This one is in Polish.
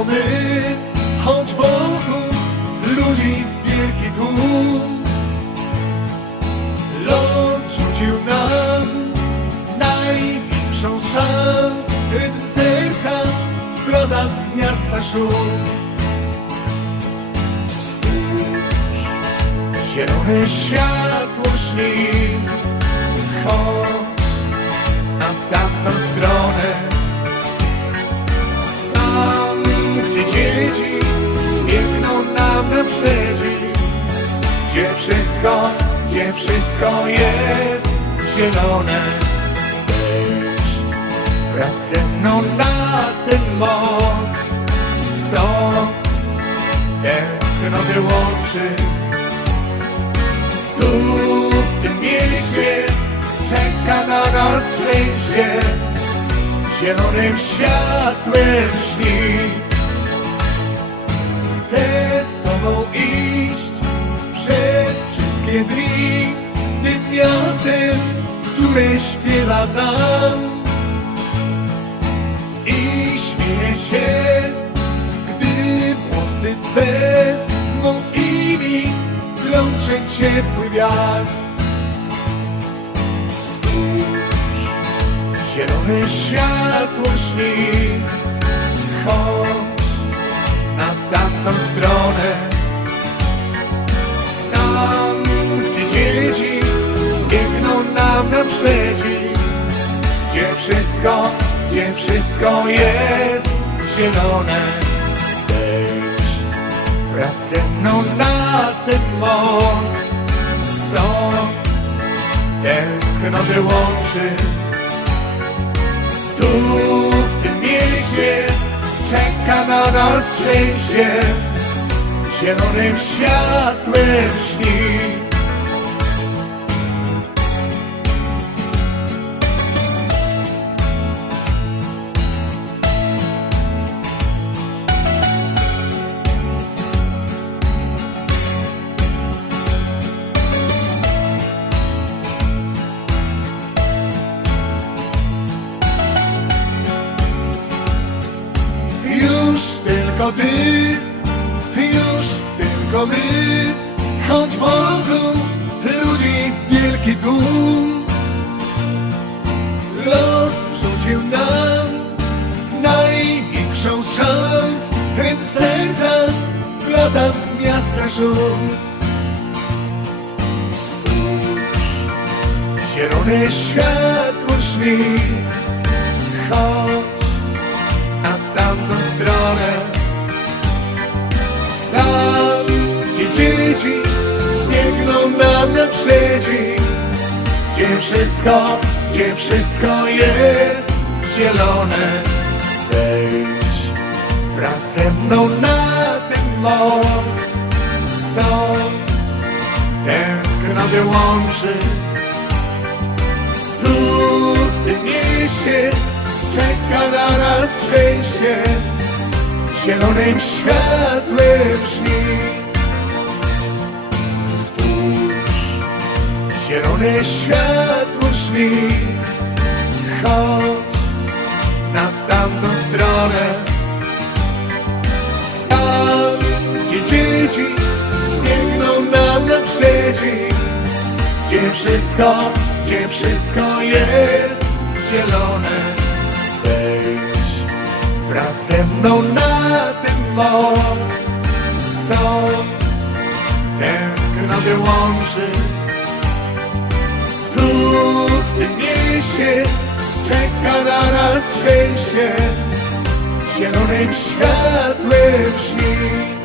tylko my, choć wokół ludzi wielki tłum. Los rzucił nam największą szans, rytm serca w lodach miasta szum. Spójrz, zielone światło śni, chodź na tamtą stronę. Dzieci biegną nam naprzeciw, gdzie wszystko, gdzie wszystko jest zielone. Wejdź wraz ze mną na ten most, co tęsknoty łączy. Tu w tym mieście czeka na nas szczęście, zielonym światłem śni. Które śpiewa nam i śmieje się, gdy włosy twe z moimi plącze ciepły wiatr. Zielone światło śni, chodź na tamtą stronę. Gdzie wszystko, gdzie wszystko jest zielone. Wejdź wraz ze mną na ten most, co tęsknoty łączy. Tu w tym mieście czeka na nas szczęście, zielonym światłem śni. Tylko ty, już tylko my, choć wokół ludzi wielki tłum. Los rzucił nam największą szans, rytm serca w latach miasta. Spójrz, zielone światło śni, chodź na tamtą stronę. Naprzeciw, gdzie wszystko, gdzie wszystko jest zielone. Wejdź wraz ze mną na ten most, co tęsknoty łączy. Tu w tym mieście czeka na nas szczęście, zielonym światłem śni. Zielone światło śni, chodź na tamtą stronę. Tam, gdzie dzieci biegną nam naprzeciw, gdzie wszystko, gdzie wszystko jest zielone. Wejdź wraz ze mną na ten most, co tęsknoty łączy. Mieście czeka na nas szczęście, zielonym światłem śni.